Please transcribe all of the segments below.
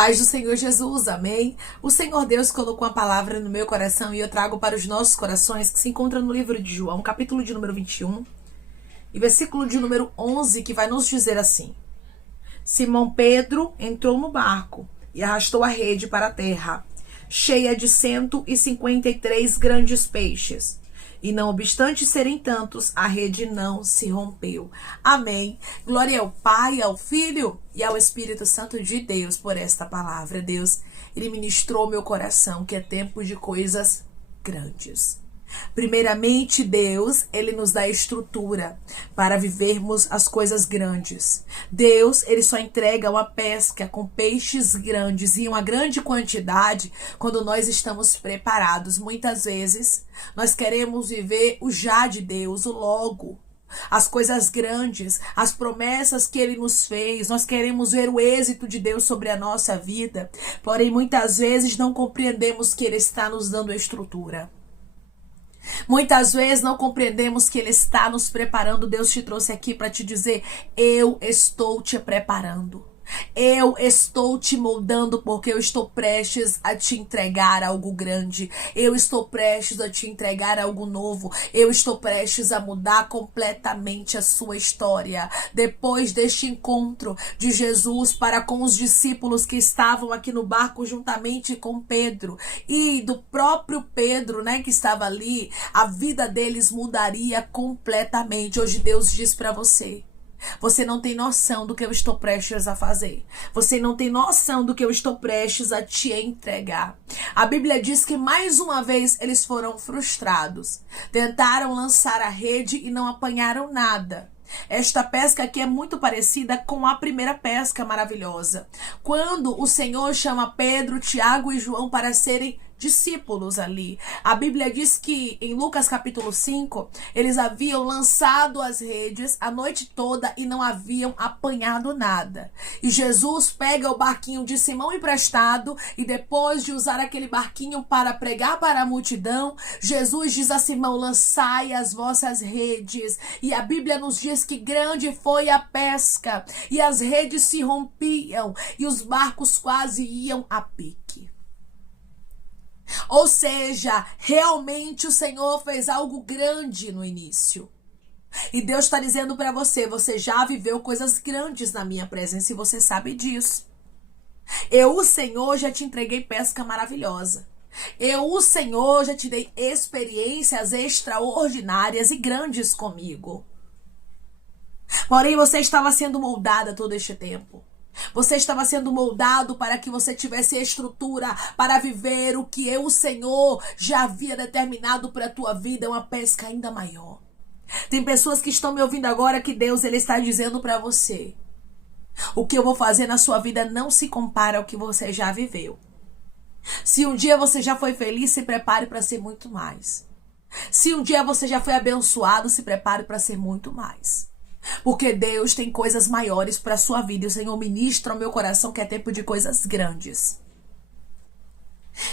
Paz do Senhor Jesus, amém? O Senhor Deus colocou uma palavra no meu coração e eu trago para os nossos corações, que se encontra no livro de João, capítulo de número 21, e versículo de número 11, que vai nos dizer assim: Simão Pedro entrou no barco e arrastou a rede para a terra, cheia de 153 grandes peixes. E não obstante serem tantos, a rede não se rompeu. Amém. Glória ao Pai, ao Filho e ao Espírito Santo de Deus por esta palavra. Deus, Ele ministrou meu coração que é tempo de coisas grandes. Primeiramente, Deus, Ele nos dá estrutura para vivermos as coisas grandes. Deus, Ele só entrega uma pesca com peixes grandes e uma grande quantidade quando nós estamos preparados. Muitas vezes, nós queremos viver o já de Deus, o logo. As coisas grandes, as promessas que Ele nos fez, nós queremos ver o êxito de Deus sobre a nossa vida. Porém, muitas vezes não compreendemos que Ele está nos dando estrutura. Muitas vezes não compreendemos que Ele está nos preparando. Deus te trouxe aqui para te dizer: eu estou te preparando. Eu estou te moldando porque eu estou prestes a te entregar algo grande. Eu estou prestes a te entregar algo novo. Eu estou prestes a mudar completamente a sua história. Depois deste encontro de Jesus para com os discípulos que estavam aqui no barco juntamente com Pedro e do próprio Pedro, que estava ali, a vida deles mudaria completamente. Hoje Deus diz para você: você não tem noção do que eu estou prestes a fazer. Você não tem noção do que eu estou prestes a te entregar. A Bíblia diz que mais uma vez eles foram frustrados. Tentaram lançar a rede e não apanharam nada. Esta pesca aqui é muito parecida com a primeira pesca maravilhosa, quando o Senhor chama Pedro, Tiago e João para serem discípulos ali. A Bíblia diz que em Lucas capítulo 5, eles haviam lançado as redes a noite toda e não haviam apanhado nada. E Jesus pega o barquinho de Simão emprestado e depois de usar aquele barquinho para pregar para a multidão, Jesus diz a Simão: lançai as vossas redes. E a Bíblia nos diz que grande foi a pesca e as redes se rompiam e os barcos quase iam a pique. Ou seja, realmente o Senhor fez algo grande no início. E Deus está dizendo para você: você já viveu coisas grandes na minha presença e você sabe disso. Eu, o Senhor, já te entreguei pesca maravilhosa. Eu, o Senhor, já te dei experiências extraordinárias e grandes comigo. Porém, você estava sendo moldada todo este tempo. Você estava sendo moldado para que você tivesse estrutura para viver o que eu, o Senhor, já havia determinado para a tua vida, uma pesca ainda maior. Tem pessoas que estão me ouvindo agora que Deus, Ele está dizendo para você: o que eu vou fazer na sua vida não se compara ao que você já viveu. Se um dia você já foi feliz, se prepare para ser muito mais. Se um dia você já foi abençoado, se prepare para ser muito mais. Porque Deus tem coisas maiores para a sua vida. E o Senhor ministra ao meu coração que é tempo de coisas grandes.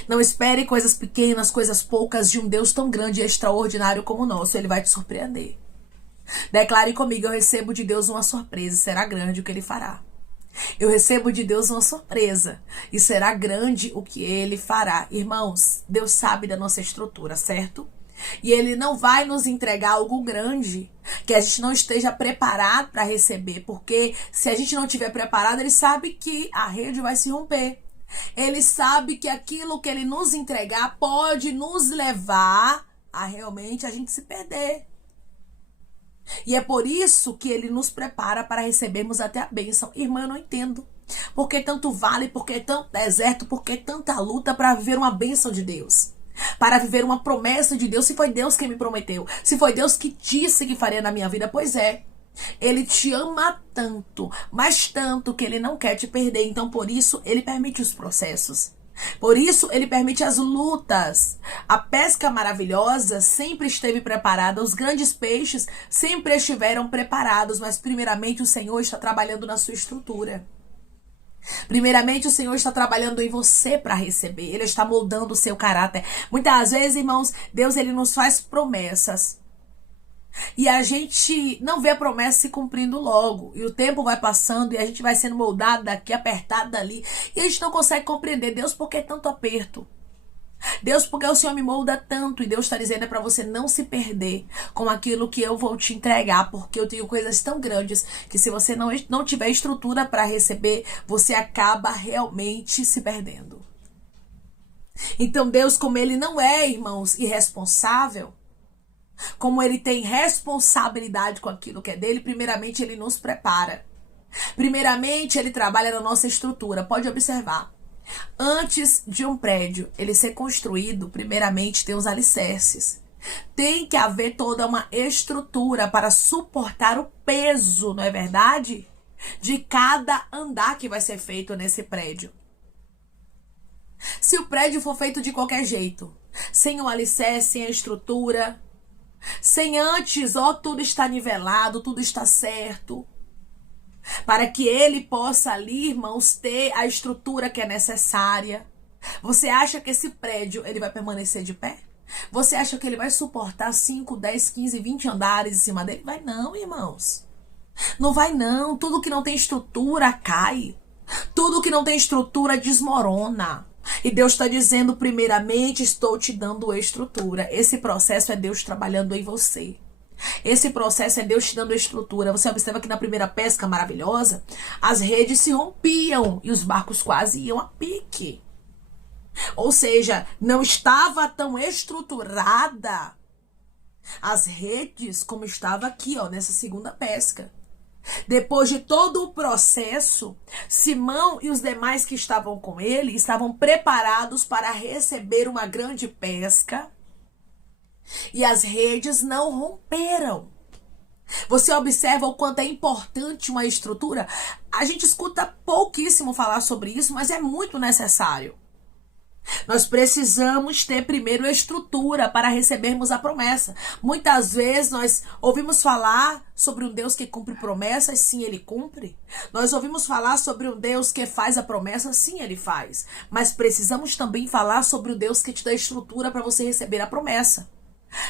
Não espere coisas pequenas, coisas poucas de um Deus tão grande e extraordinário como o nosso. Ele vai te surpreender. Declare comigo: eu recebo de Deus uma surpresa e será grande o que Ele fará. Eu recebo de Deus uma surpresa e será grande o que Ele fará. Irmãos, Deus sabe da nossa estrutura, certo? E Ele não vai nos entregar algo grande que a gente não esteja preparado para receber. Porque se a gente não estiver preparado, Ele sabe que a rede vai se romper. Ele sabe que aquilo que Ele nos entregar pode nos levar a realmente a gente se perder. E é por isso que Ele nos prepara para recebermos até a bênção. Irmã, eu não entendo. Por que tanto vale, por que tanto deserto, por que tanta luta para viver uma bênção de Deus? Para viver uma promessa de Deus. Se foi Deus quem me prometeu, se foi Deus que disse que faria na minha vida, pois é. Ele te ama tanto, mas tanto que Ele não quer te perder. Então por isso Ele permite os processos. Por isso Ele permite as lutas. A pesca maravilhosa sempre esteve preparada. Os grandes peixes sempre estiveram preparados. Mas primeiramente o Senhor está trabalhando na sua estrutura. Primeiramente, o Senhor está trabalhando em você para receber. Ele está moldando o seu caráter. Muitas vezes, irmãos, Deus, Ele nos faz promessas. E a gente não vê a promessa se cumprindo logo. E o tempo vai passando e a gente vai sendo moldado daqui, apertado dali. E a gente não consegue compreender. Deus, por que tanto aperto? Deus, porque o Senhor me molda tanto? E Deus está dizendo é para você não se perder com aquilo que eu vou te entregar. Porque eu tenho coisas tão grandes que se você não tiver estrutura para receber, você acaba realmente se perdendo. Então Deus, como Ele não é, irmãos, irresponsável, como Ele tem responsabilidade com aquilo que é dele, primeiramente Ele nos prepara. Primeiramente Ele trabalha na nossa estrutura. Pode observar. Antes de um prédio ele ser construído, primeiramente tem os alicerces. Tem que haver toda uma estrutura para suportar o peso, não é verdade? De cada andar que vai ser feito nesse prédio. Se o prédio for feito de qualquer jeito, sem o alicerce, sem a estrutura, sem antes, tudo está nivelado, tudo está certo, para que ele possa ali, irmãos, ter a estrutura que é necessária. Você acha que esse prédio ele vai permanecer de pé? Você acha que ele vai suportar 5, 10, 15, 20 andares em cima dele? Vai não, irmãos. Não vai não. Tudo que não tem estrutura cai. Tudo que não tem estrutura desmorona. E Deus está dizendo, primeiramente, estou te dando estrutura. Esse processo é Deus trabalhando em você. Esse processo é Deus te dando estrutura. Você observa que na primeira pesca maravilhosa, as redes se rompiam e os barcos quase iam a pique. Ou seja, não estava tão estruturada as redes como estava aqui, nessa segunda pesca. Depois de todo o processo, Simão e os demais que estavam com ele estavam preparados para receber uma grande pesca. E as redes não romperam. Você observa o quanto é importante uma estrutura? A gente escuta pouquíssimo falar sobre isso, mas é muito necessário. Nós precisamos ter primeiro estrutura para recebermos a promessa. Muitas vezes nós ouvimos falar sobre um Deus que cumpre promessas, sim, Ele cumpre. Nós ouvimos falar sobre um Deus que faz a promessa, sim, Ele faz. Mas precisamos também falar sobre o Deus que te dá estrutura para você receber a promessa.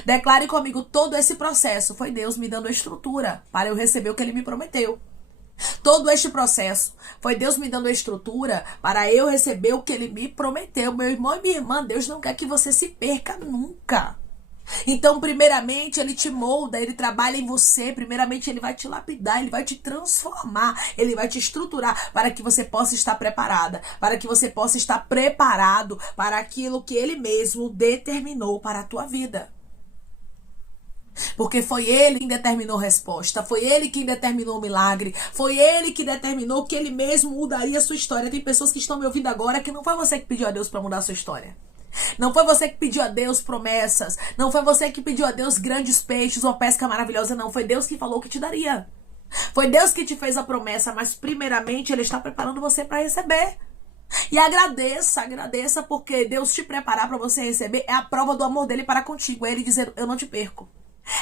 Declare comigo, todo esse processo foi Deus me dando a estrutura para eu receber o que Ele me prometeu. Todo este processo foi Deus me dando a estrutura para eu receber o que Ele me prometeu. Meu irmão e minha irmã, Deus não quer que você se perca nunca. Então, primeiramente, Ele te molda, Ele trabalha em você. Primeiramente, Ele vai te lapidar, Ele vai te transformar, Ele vai te estruturar para que você possa estar preparada, para que você possa estar preparado para aquilo que Ele mesmo determinou para a tua vida. Porque foi Ele quem determinou a resposta, foi Ele quem determinou o milagre, foi Ele que determinou que Ele mesmo mudaria a sua história. Tem pessoas que estão me ouvindo agora que não foi você que pediu a Deus para mudar a sua história. Não foi você que pediu a Deus promessas, não foi você que pediu a Deus grandes peixes ou pesca maravilhosa, não. Foi Deus que falou que te daria. Foi Deus que te fez a promessa, mas primeiramente Ele está preparando você para receber. E agradeça, porque Deus te preparar para você receber é a prova do amor dele para contigo. É Ele dizendo, eu não te perco.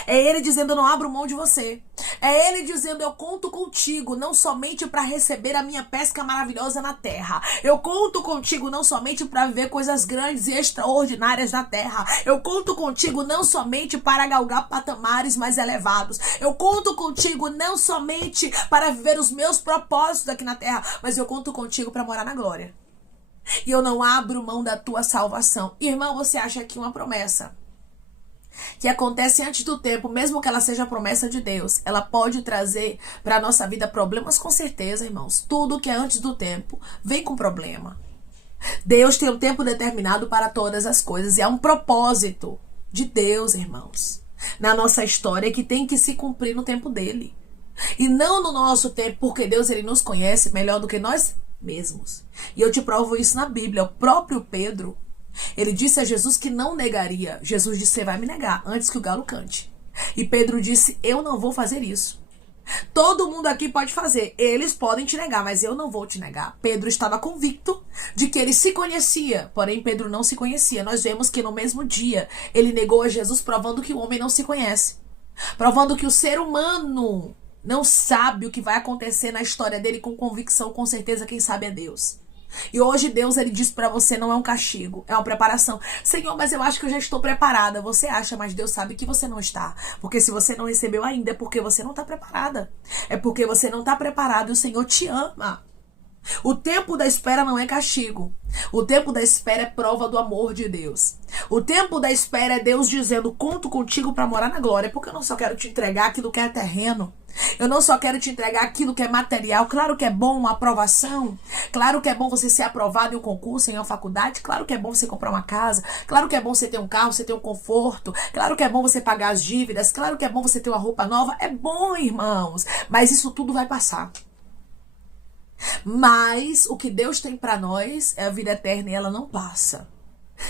É Ele dizendo, eu não abro mão de você. É Ele dizendo, eu conto contigo, não somente para receber a minha pesca maravilhosa na terra. Eu conto contigo não somente para viver coisas grandes e extraordinárias na terra. Eu conto contigo não somente para galgar patamares mais elevados. Eu conto contigo não somente para viver os meus propósitos aqui na terra, mas eu conto contigo para morar na glória. E eu não abro mão da tua salvação. Irmão, você acha que uma promessa que acontece antes do tempo, mesmo que ela seja a promessa de Deus, ela pode trazer para a nossa vida problemas? Com certeza, irmãos. Tudo que é antes do tempo vem com problema. Deus tem um tempo determinado para todas as coisas e há um propósito de Deus, irmãos, na nossa história que tem que se cumprir no tempo dele. E não no nosso tempo, porque Deus ele nos conhece melhor do que nós mesmos. E eu te provo isso na Bíblia. O próprio Pedro, ele disse a Jesus que não negaria. Jesus disse, você vai me negar antes que o galo cante. E Pedro disse, eu não vou fazer isso. Todo mundo aqui pode fazer. Eles podem te negar, mas eu não vou te negar. Pedro estava convicto de que ele se conhecia. Porém, Pedro não se conhecia. Nós vemos que no mesmo dia ele negou a Jesus, provando que o homem não se conhece. Provando que o ser humano não sabe o que vai acontecer na história dele com convicção, com certeza quem sabe é Deus. E hoje Deus, ele diz pra você, não é um castigo, é uma preparação. Senhor, mas eu acho que eu já estou preparada. Você acha, mas Deus sabe que você não está. Porque se você não recebeu ainda, é porque você não está preparada. É porque você não está preparado e o Senhor te ama. O tempo da espera não é castigo. O tempo da espera é prova do amor de Deus. O tempo da espera é Deus dizendo, conto contigo para morar na glória. Porque eu não só quero te entregar aquilo que é terreno. Eu não só quero te entregar aquilo que é material. Claro que é bom uma aprovação. Claro que é bom você ser aprovado em um concurso, em uma faculdade. Claro que é bom você comprar uma casa. Claro que é bom você ter um carro, você ter um conforto. Claro que é bom você pagar as dívidas. Claro que é bom você ter uma roupa nova. É bom, irmãos. Mas isso tudo vai passar. Mas o que Deus tem para nós é a vida eterna e ela não passa.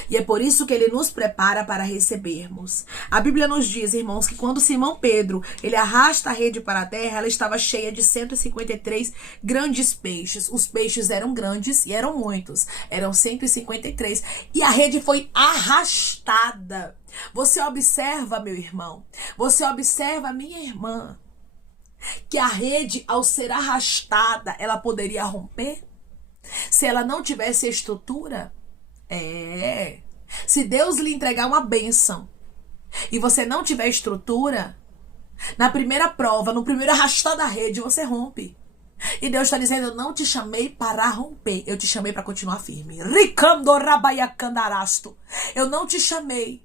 E é por isso que ele nos prepara para recebermos. A Bíblia nos diz, irmãos, que quando Simão Pedro, ele arrasta a rede para a terra, ela estava cheia de 153 grandes peixes. Os peixes eram grandes e eram muitos. Eram 153. E a rede foi arrastada. Você observa, meu irmão. Você observa, minha irmã, que a rede, ao ser arrastada, ela poderia romper? Se ela não tivesse estrutura? Se Deus lhe entregar uma bênção e você não tiver estrutura, na primeira prova, no primeiro arrastar da rede, você rompe. E Deus está dizendo, eu não te chamei para romper, eu te chamei para continuar firme. Eu não te chamei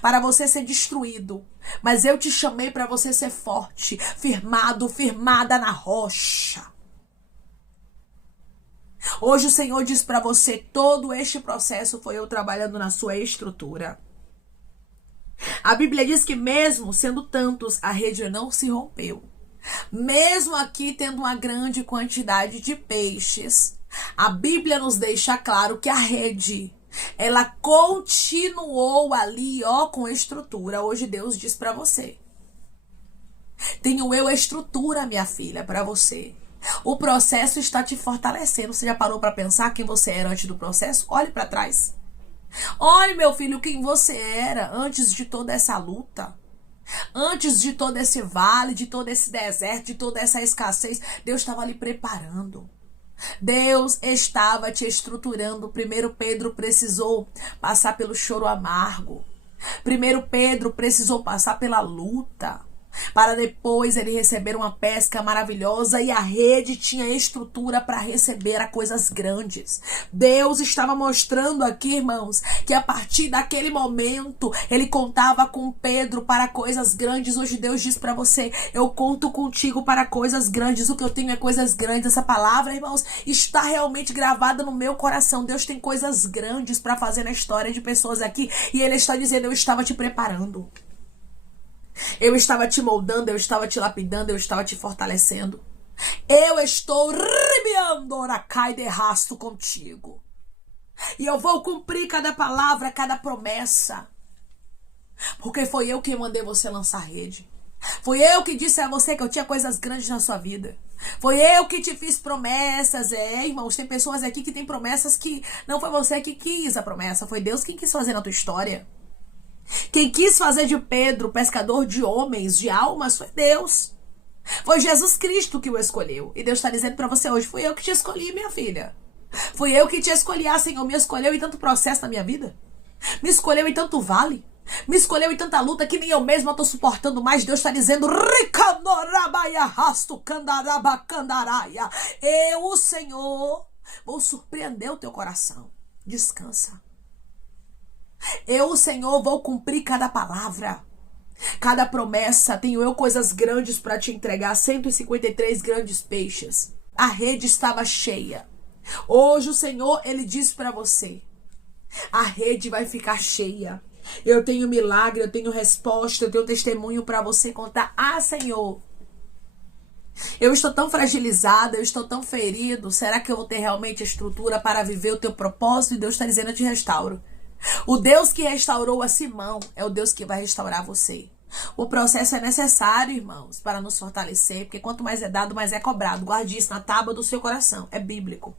para você ser destruído, mas eu te chamei para você ser forte, firmado, firmada na rocha. Hoje o Senhor diz para você, todo este processo foi eu trabalhando na sua estrutura. A Bíblia diz que mesmo sendo tantos, a rede não se rompeu. Mesmo aqui tendo uma grande quantidade de peixes, a Bíblia nos deixa claro que a rede, ela continuou ali, com estrutura. Hoje Deus diz para você, tenho eu estrutura, minha filha, para você. O processo está te fortalecendo. Você já parou para pensar quem você era antes do processo? Olhe para trás. Olhe, meu filho, quem você era antes de toda essa luta. Antes de todo esse vale, de todo esse deserto, de toda essa escassez. Deus estava lhe preparando. Deus estava te estruturando. Primeiro Pedro precisou passar pelo choro amargo. Primeiro Pedro precisou passar pela luta, para depois ele receber uma pesca maravilhosa, e a rede tinha estrutura para receber a coisas grandes. Deus estava mostrando aqui, irmãos, que a partir daquele momento ele contava com Pedro para coisas grandes. Hoje Deus diz para você, eu conto contigo para coisas grandes. O que eu tenho é coisas grandes. Essa palavra, irmãos, está realmente gravada no meu coração. Deus tem coisas grandes para fazer na história de pessoas aqui, e ele está dizendo, eu estava te preparando. Eu estava te moldando, eu estava te lapidando, eu estava te fortalecendo. Eu estou ribiando oracai de rasto contigo. E eu vou cumprir cada palavra, cada promessa. Porque foi eu que mandei você lançar rede. Foi eu que disse a você que eu tinha coisas grandes na sua vida. Foi eu que te fiz promessas. Irmãos, tem pessoas aqui que têm promessas que não foi você que quis a promessa. Foi Deus quem quis fazer na tua história. Quem quis fazer de Pedro pescador de homens, de almas, foi Deus. Foi Jesus Cristo que o escolheu. E Deus está dizendo para você hoje, fui eu que te escolhi, minha filha. Fui eu que te escolhi. Senhor, me escolheu em tanto processo na minha vida. Me escolheu em tanto vale. Me escolheu em tanta luta que nem eu mesma estou suportando mais. Deus está dizendo, eu, o Senhor, vou surpreender o teu coração. Descansa. Eu, o Senhor, vou cumprir cada palavra, cada promessa. Tenho eu coisas grandes para te entregar. 153 grandes peixes. A rede estava cheia. Hoje o Senhor, ele diz para você, a rede vai ficar cheia. Eu tenho milagre, eu tenho resposta, eu tenho testemunho para você contar. Senhor, eu estou tão fragilizada, eu estou tão ferido. Será que eu vou ter realmente estrutura para viver o teu propósito? E Deus está dizendo, eu te restauro. O Deus que restaurou a Simão é o Deus que vai restaurar você. O processo é necessário, irmãos, para nos fortalecer, porque quanto mais é dado, mais é cobrado. Guarde isso na tábua do seu coração, é bíblico.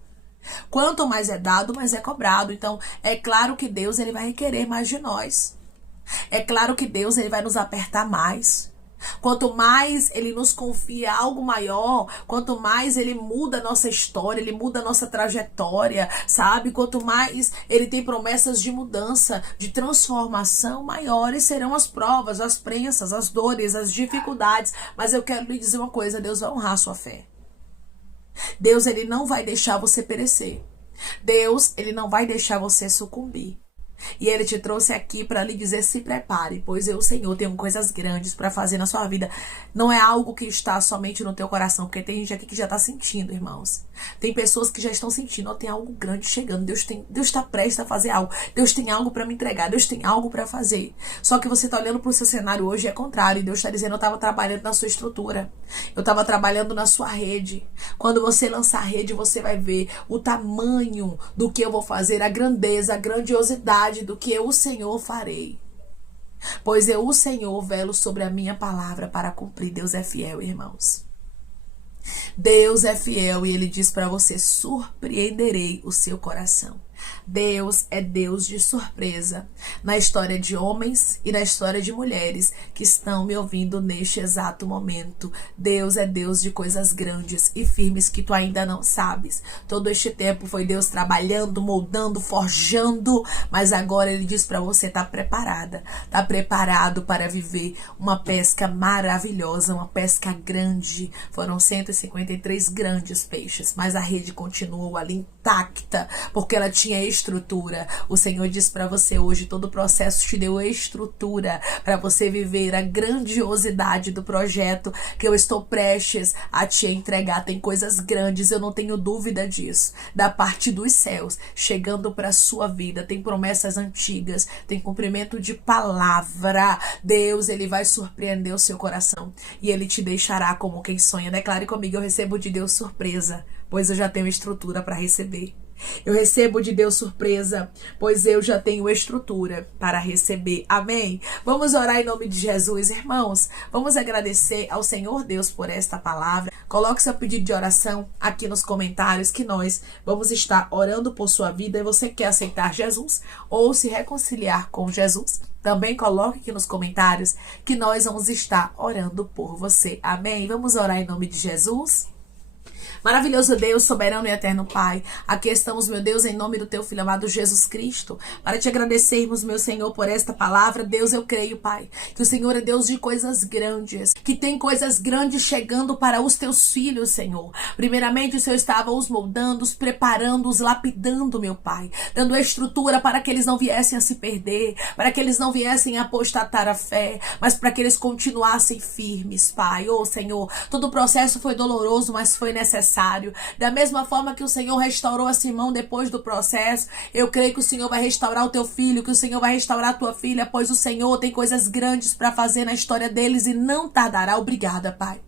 Quanto mais é dado, mais é cobrado. Então, é claro que Deus, ele vai requerer mais de nós. É claro que Deus, ele vai nos apertar mais. Quanto mais Ele nos confia algo maior, quanto mais Ele muda a nossa história, Ele muda a nossa trajetória, sabe? Quanto mais Ele tem promessas de mudança, de transformação, maiores serão as provas, as prensas, as dores, as dificuldades. Mas eu quero lhe dizer uma coisa, Deus vai honrar a sua fé. Deus, Ele não vai deixar você perecer. Deus, Ele não vai deixar você sucumbir. E Ele te trouxe aqui para lhe dizer: se prepare, pois eu, Senhor, tenho coisas grandes para fazer na sua vida. Não é algo que está somente no teu coração, porque tem gente aqui que já está sentindo, irmãos. Tem pessoas que já estão sentindo: ó, tem algo grande chegando. Deus está prestes a fazer algo. Deus tem algo para me entregar. Deus tem algo para fazer. Só que você está olhando para o seu cenário hoje e é contrário. E Deus está dizendo: eu estava trabalhando na sua estrutura. Eu estava trabalhando na sua rede. Quando você lançar a rede, você vai ver o tamanho do que eu vou fazer, a grandeza, a grandiosidade do que eu, o Senhor, farei. Pois eu, o Senhor, velo sobre a minha palavra para cumprir. Deus é fiel, irmãos. Deus é fiel e Ele diz para você: surpreenderei o seu coração. Deus é Deus de surpresa na história de homens e na história de mulheres que estão me ouvindo neste exato momento. Deus é Deus de coisas grandes e firmes que tu ainda não sabes. Todo este tempo foi Deus trabalhando, moldando, forjando, mas agora Ele diz para você: tá preparada, tá preparado para viver uma pesca maravilhosa, uma pesca grande. Foram 153 grandes peixes, mas a rede continuou ali intacta, porque ela tinha estrutura. O Senhor diz para você hoje: todo o processo te deu estrutura para você viver a grandiosidade do projeto que eu estou prestes a te entregar. Tem coisas grandes, eu não tenho dúvida disso, da parte dos céus, chegando para a sua vida. Tem promessas antigas, tem cumprimento de palavra. Deus, Ele vai surpreender o seu coração e Ele te deixará como quem sonha. Declare comigo: eu recebo de Deus surpresa, pois eu já tenho estrutura para receber. Eu recebo de Deus surpresa, pois eu já tenho estrutura para receber. Amém? Vamos orar em nome de Jesus, irmãos. Vamos agradecer ao Senhor Deus por esta palavra. Coloque seu pedido de oração aqui nos comentários, que nós vamos estar orando por sua vida. E você quer aceitar Jesus ou se reconciliar com Jesus? Também coloque aqui nos comentários que nós vamos estar orando por você. Amém? Vamos orar em nome de Jesus. Maravilhoso Deus, soberano e eterno Pai, aqui estamos, meu Deus, em nome do Teu Filho amado Jesus Cristo, para Te agradecermos, meu Senhor, por esta palavra. Deus, eu creio, Pai, que o Senhor é Deus de coisas grandes, que tem coisas grandes chegando para os Teus filhos, Senhor. Primeiramente, o Senhor estava os moldando, os preparando, os lapidando, meu Pai, dando a estrutura para que eles não viessem a se perder, para que eles não viessem a apostatar a fé, mas para que eles continuassem firmes, Pai. Ô, Senhor, todo o processo foi doloroso, mas foi necessário. Da mesma forma que o Senhor restaurou a Simão depois do processo, eu creio que o Senhor vai restaurar o teu filho, que o Senhor vai restaurar a tua filha, pois o Senhor tem coisas grandes para fazer na história deles e não tardará. Obrigada, Pai.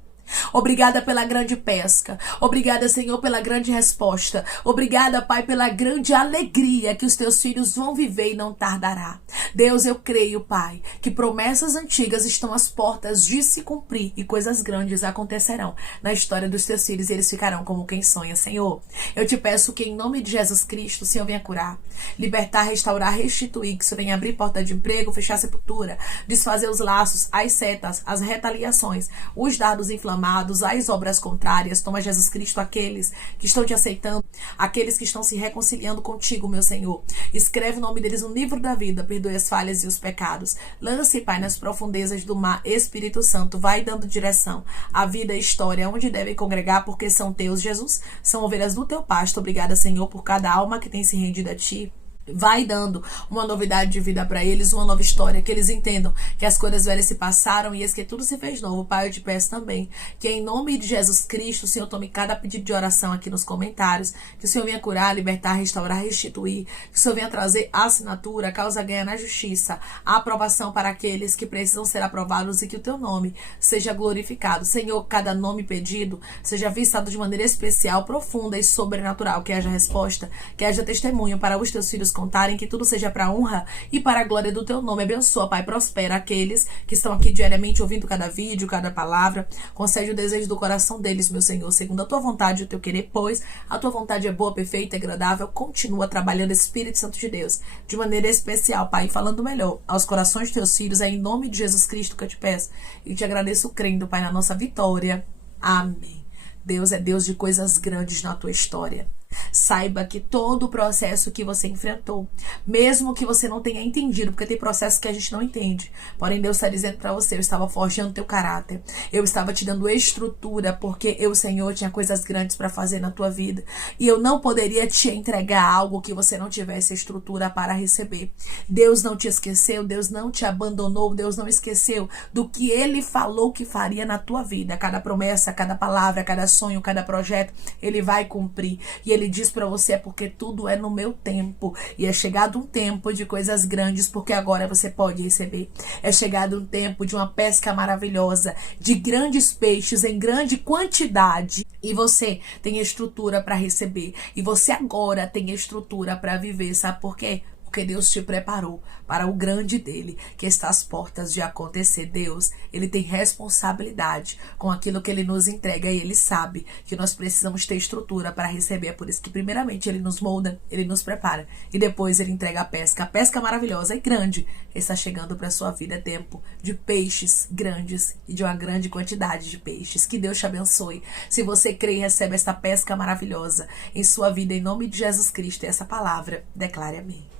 Obrigada pela grande pesca. Obrigada, Senhor, pela grande resposta. Obrigada, Pai, pela grande alegria que os teus filhos vão viver e não tardará. Deus, eu creio, Pai, que promessas antigas estão às portas de se cumprir e coisas grandes acontecerão na história dos teus filhos e eles ficarão como quem sonha, Senhor. Eu te peço que em nome de Jesus Cristo, o Senhor venha curar, libertar, restaurar, restituir, que o Senhor venha abrir porta de emprego, fechar a sepultura, desfazer os laços, as setas, as retaliações, os dardos inflamados, às obras contrárias. Toma, Jesus Cristo, aqueles que estão te aceitando, aqueles que estão se reconciliando contigo, meu Senhor. Escreve o nome deles no livro da vida, perdoe as falhas e os pecados. Lance, Pai, nas profundezas do mar. Espírito Santo, vai dando direção à vida e história, onde devem congregar, porque são teus, Jesus. São ovelhas do teu pasto. Obrigada, Senhor, por cada alma que tem se rendido a ti. Vai dando uma novidade de vida para eles, uma nova história, que eles entendam que as coisas velhas se passaram e eis que tudo se fez novo. Pai, eu te peço também que em nome de Jesus Cristo, o Senhor tome cada pedido de oração aqui nos comentários, que o Senhor venha curar, libertar, restaurar, restituir, que o Senhor venha trazer a assinatura, a causa ganha na justiça, a aprovação para aqueles que precisam ser aprovados e que o teu nome seja glorificado. Senhor, cada nome pedido seja visitado de maneira especial, profunda e sobrenatural, que haja resposta, que haja testemunho para os teus filhos contarem, que tudo seja para honra e para a glória do teu nome. Abençoa, Pai, prospera aqueles que estão aqui diariamente ouvindo cada vídeo, cada palavra. Concede o desejo do coração deles, meu Senhor, segundo a tua vontade e o teu querer, pois a tua vontade é boa, perfeita e agradável. Continua trabalhando, Espírito Santo de Deus, de maneira especial, Pai, falando melhor aos corações de teus filhos. É em nome de Jesus Cristo que eu te peço e te agradeço crendo, Pai, na nossa vitória. Amém. Deus é Deus de coisas grandes na tua história. Saiba que todo o processo que você enfrentou, mesmo que você não tenha entendido, porque tem processos que a gente não entende, porém Deus está dizendo para você: eu estava forjando teu caráter, eu estava te dando estrutura, porque eu, Senhor, tinha coisas grandes para fazer na tua vida, e eu não poderia te entregar algo que você não tivesse estrutura para receber. Deus não te esqueceu, Deus não te abandonou, Deus não esqueceu do que Ele falou que faria na tua vida. Cada promessa, cada palavra, cada sonho, cada projeto, Ele vai cumprir. E Ele diz para você: é porque tudo é no meu tempo. E é chegado um tempo de coisas grandes, porque agora você pode receber. É chegado um tempo de uma pesca maravilhosa, de grandes peixes em grande quantidade. E você tem estrutura para receber. E você agora tem estrutura para viver. Sabe por quê? Porque Deus te preparou para o grande dele, que está às portas de acontecer. Deus, ele tem responsabilidade com aquilo que ele nos entrega, e ele sabe que nós precisamos ter estrutura para receber. É por isso que primeiramente ele nos molda, ele nos prepara, e depois ele entrega a pesca maravilhosa e grande está chegando para a sua vida. É tempo de peixes grandes e de uma grande quantidade de peixes. Que Deus te abençoe. Se você crê e recebe esta pesca maravilhosa em sua vida, em nome de Jesus Cristo, essa palavra, declare amém.